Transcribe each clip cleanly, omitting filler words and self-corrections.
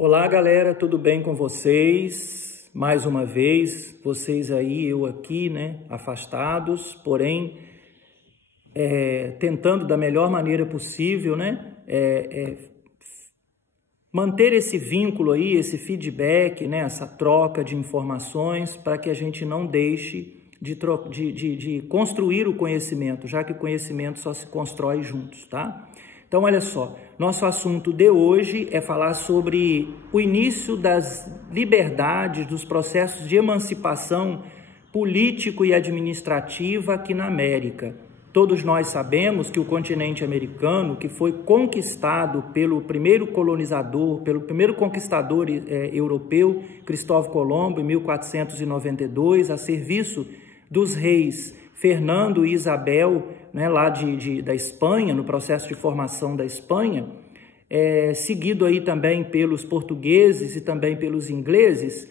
Olá, galera, tudo bem com vocês? Mais uma vez, vocês aí, eu aqui, né, afastados, porém, tentando da melhor maneira possível, né, manter esse vínculo aí, esse feedback, né, essa troca de informações para que a gente não deixe de construir o conhecimento, já que o conhecimento só se constrói juntos, tá? Então, olha só, nosso assunto de hoje é falar sobre o início das liberdades, dos processos de emancipação político e administrativa aqui na América. Todos nós sabemos que o continente americano, que foi conquistado pelo primeiro colonizador, pelo primeiro conquistador europeu, Cristóvão Colombo, em 1492, a serviço dos reis Fernando e Isabel, né, lá da Espanha, no processo de formação da Espanha, seguido aí também pelos portugueses e também pelos ingleses,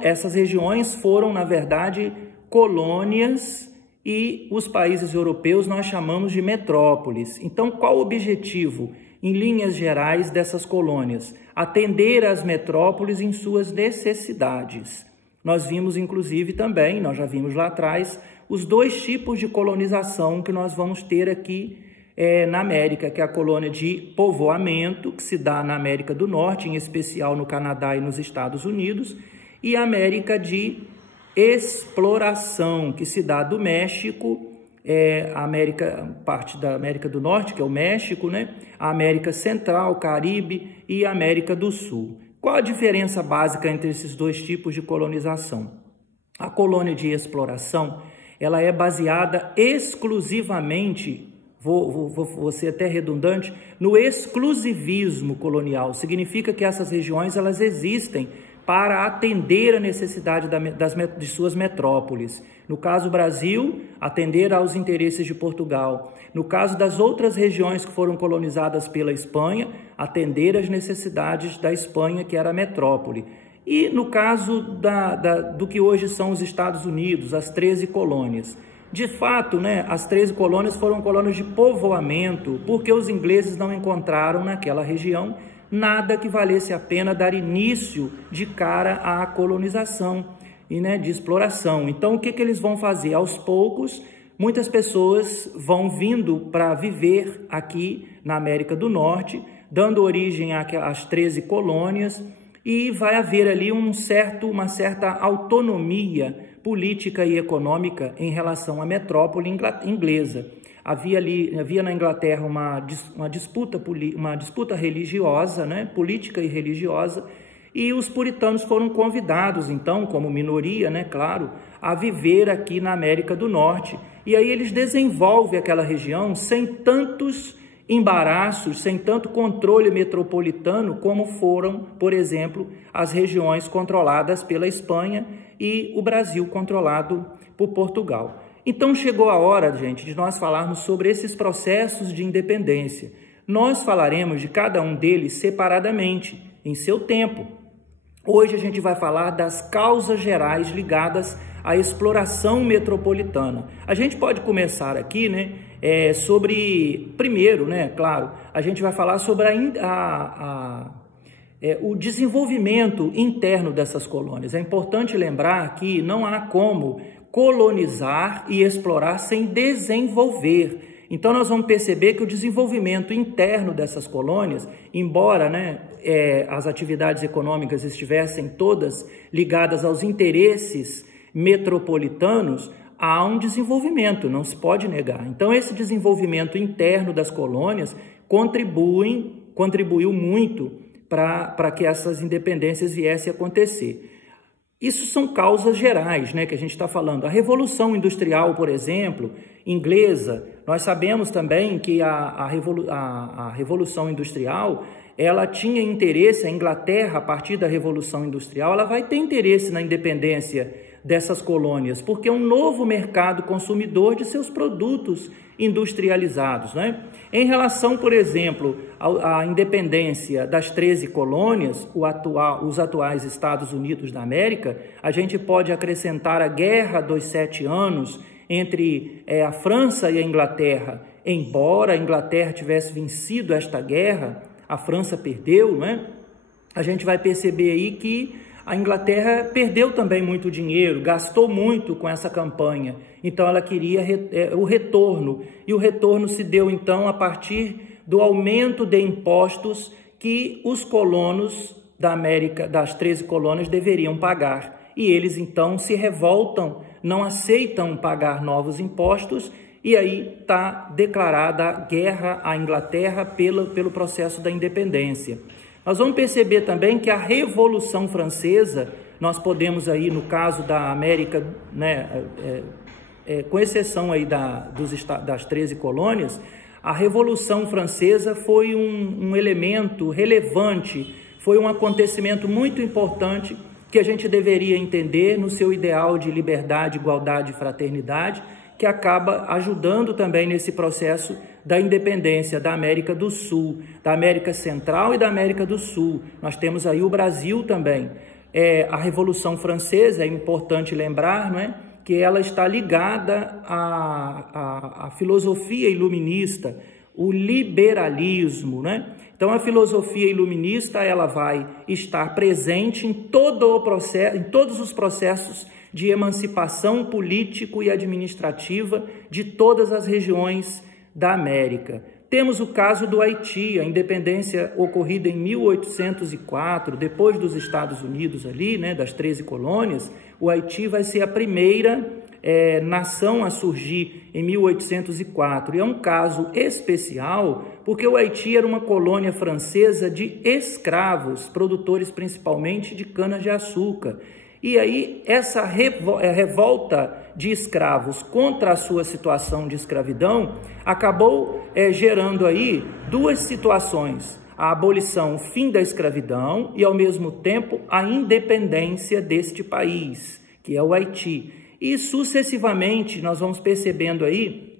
essas regiões foram, na verdade, colônias e os países europeus nós chamamos de metrópoles. Então, qual o objetivo, em linhas gerais, dessas colônias? Atender às metrópoles em suas necessidades. Nós vimos, inclusive, também, nós já vimos lá atrás, os dois tipos de colonização que nós vamos ter aqui na América, que é a colônia de povoamento, que se dá na América do Norte, em especial no Canadá e nos Estados Unidos, e a América de exploração, que se dá do México, parte da América do Norte, que é o México, né? A América Central, Caribe e a América do Sul. Qual a diferença básica entre esses dois tipos de colonização? A colônia de exploração, ela é baseada exclusivamente, vou ser até redundante, no exclusivismo colonial. Significa que essas regiões elas existem para atender a necessidade de suas metrópoles. No caso Brasil, atender aos interesses de Portugal. No caso das outras regiões que foram colonizadas pela Espanha, atender às necessidades da Espanha, que era a metrópole. E no caso do que hoje são os Estados Unidos, as 13 colônias. De fato, né, as 13 colônias foram colônias de povoamento, porque os ingleses não encontraram naquela região nada que valesse a pena dar início de cara à colonização e, né, de exploração. Então, o que eles vão fazer? Aos poucos, muitas pessoas vão vindo para viver aqui na América do Norte, dando origem às 13 colônias, e vai haver ali uma certa autonomia política e econômica em relação à metrópole inglesa. Havia na Inglaterra uma disputa religiosa, né, política e religiosa, e os puritanos foram convidados, então, como minoria, né, claro, a viver aqui na América do Norte. E aí eles desenvolvem aquela região sem tantos embaraços, sem tanto controle metropolitano como foram, por exemplo, as regiões controladas pela Espanha e o Brasil controlado por Portugal. Então chegou a hora, gente, de nós falarmos sobre esses processos de independência. Nós falaremos de cada um deles separadamente, em seu tempo. Hoje a gente vai falar das causas gerais ligadas à exploração metropolitana. A gente pode começar aqui, né, primeiro, né, claro, a gente vai falar sobre o desenvolvimento interno dessas colônias. É importante lembrar que não há como colonizar e explorar sem desenvolver. Então, nós vamos perceber que o desenvolvimento interno dessas colônias, embora, né, as atividades econômicas estivessem todas ligadas aos interesses metropolitanos, há um desenvolvimento, não se pode negar. Então, esse desenvolvimento interno das colônias contribuiu muito para que essas independências viessem a acontecer. Isso são causas gerais, né, que a gente está falando. A Revolução Industrial, por exemplo, inglesa, nós sabemos também que a Revolução Industrial, ela tinha interesse, a Inglaterra, a partir da Revolução Industrial, ela vai ter interesse na independência dessas colônias, porque é um novo mercado consumidor de seus produtos industrializados, né? Em relação, por exemplo, à independência das 13 colônias, os atuais Estados Unidos da América, a gente pode acrescentar a Guerra dos 7 Anos entre a França e a Inglaterra. Embora a Inglaterra tivesse vencido esta guerra, a França perdeu, né? a gente vai perceber aí que a Inglaterra perdeu também muito dinheiro, gastou muito com essa campanha, então ela queria o retorno, e o retorno se deu então a partir do aumento de impostos que os colonos da América, das 13 colônias, deveriam pagar. E eles então se revoltam, não aceitam pagar novos impostos, e aí está declarada a guerra à Inglaterra pelo processo da independência. Nós vamos perceber também que a Revolução Francesa, nós podemos aí, no caso da América, né, com exceção aí das 13 colônias, a Revolução Francesa foi um elemento relevante, foi um acontecimento muito importante que a gente deveria entender no seu ideal de liberdade, igualdade e fraternidade, que acaba ajudando também nesse processo da independência da América do Sul, da América Central e da América do Sul. Nós temos aí o Brasil também. A Revolução Francesa, é importante lembrar, não é, que ela está ligada à filosofia iluminista, o liberalismo, né? Então, a filosofia iluminista, ela vai estar presente em todos os processos de emancipação político e administrativa de todas as regiões da América. Temos o caso do Haiti, a independência ocorrida em 1804, depois dos Estados Unidos ali, né, das 13 colônias. O Haiti vai ser a primeira nação a surgir em 1804. E é um caso especial porque o Haiti era uma colônia francesa de escravos, produtores principalmente de cana-de-açúcar. E aí essa revolta de escravos contra a sua situação de escravidão acabou gerando aí duas situações: a abolição, o fim da escravidão e, ao mesmo tempo, a independência deste país, que é o Haiti. E, sucessivamente, nós vamos percebendo aí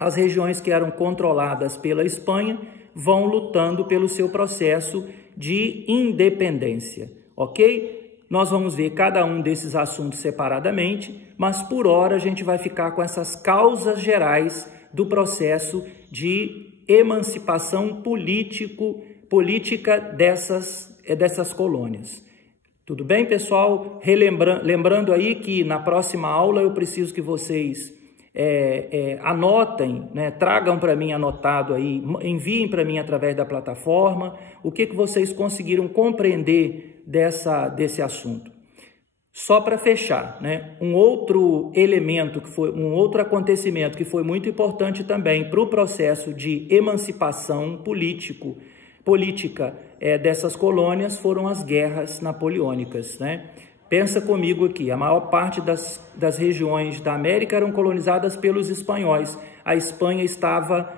as regiões que eram controladas pela Espanha vão lutando pelo seu processo de independência, ok? Nós vamos ver cada um desses assuntos separadamente, mas por hora a gente vai ficar com essas causas gerais do processo de emancipação política dessas colônias. Tudo bem, pessoal? Lembrando aí que na próxima aula eu preciso que vocês anotem, né? Tragam para mim anotado aí, enviem para mim através da plataforma o que vocês conseguiram compreender desse assunto. Só para fechar, né? Um outro elemento, um outro acontecimento que foi muito importante também para o processo de emancipação política dessas colônias foram as guerras napoleônicas, né? Pensa comigo aqui, a maior parte das regiões da América eram colonizadas pelos espanhóis. A Espanha estava,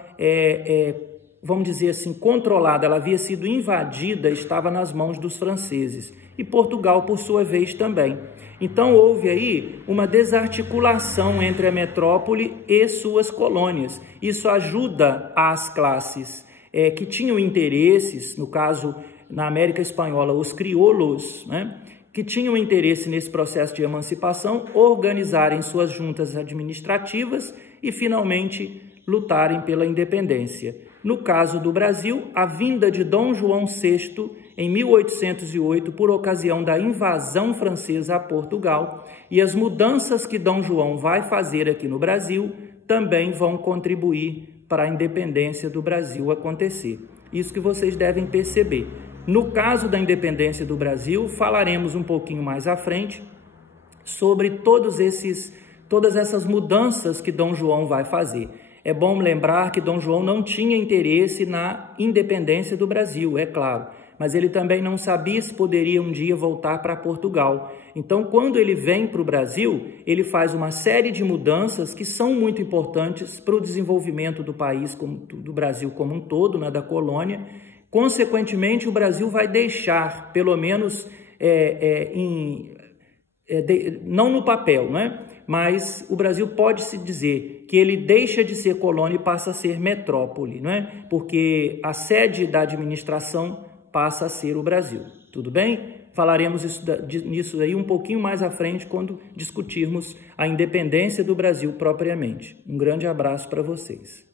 vamos dizer assim, controlada, ela havia sido invadida, estava nas mãos dos franceses. E Portugal, por sua vez, também. Então, houve aí uma desarticulação entre a metrópole e suas colônias. Isso ajuda as classes que tinham interesses, no caso, na América Espanhola, os crioulos, né, que tinham interesse nesse processo de emancipação, organizarem suas juntas administrativas e, finalmente, lutarem pela independência. No caso do Brasil, a vinda de Dom João VI, em 1808, por ocasião da invasão francesa a Portugal, e as mudanças que Dom João vai fazer aqui no Brasil também vão contribuir para a independência do Brasil acontecer. Isso que vocês devem perceber. No caso da independência do Brasil, falaremos um pouquinho mais à frente sobre todas essas mudanças que Dom João vai fazer. É bom lembrar que Dom João não tinha interesse na independência do Brasil, é claro, mas ele também não sabia se poderia um dia voltar para Portugal. Então, quando ele vem para o Brasil, ele faz uma série de mudanças que são muito importantes para o desenvolvimento do país, do Brasil como um todo, né, da colônia. Consequentemente, o Brasil vai deixar, pelo menos não no papel, né? Mas o Brasil pode-se dizer que ele deixa de ser colônia e passa a ser metrópole, né? Porque a sede da administração passa a ser o Brasil. Tudo bem? Falaremos nisso aí um pouquinho mais à frente quando discutirmos a independência do Brasil propriamente. Um grande abraço para vocês.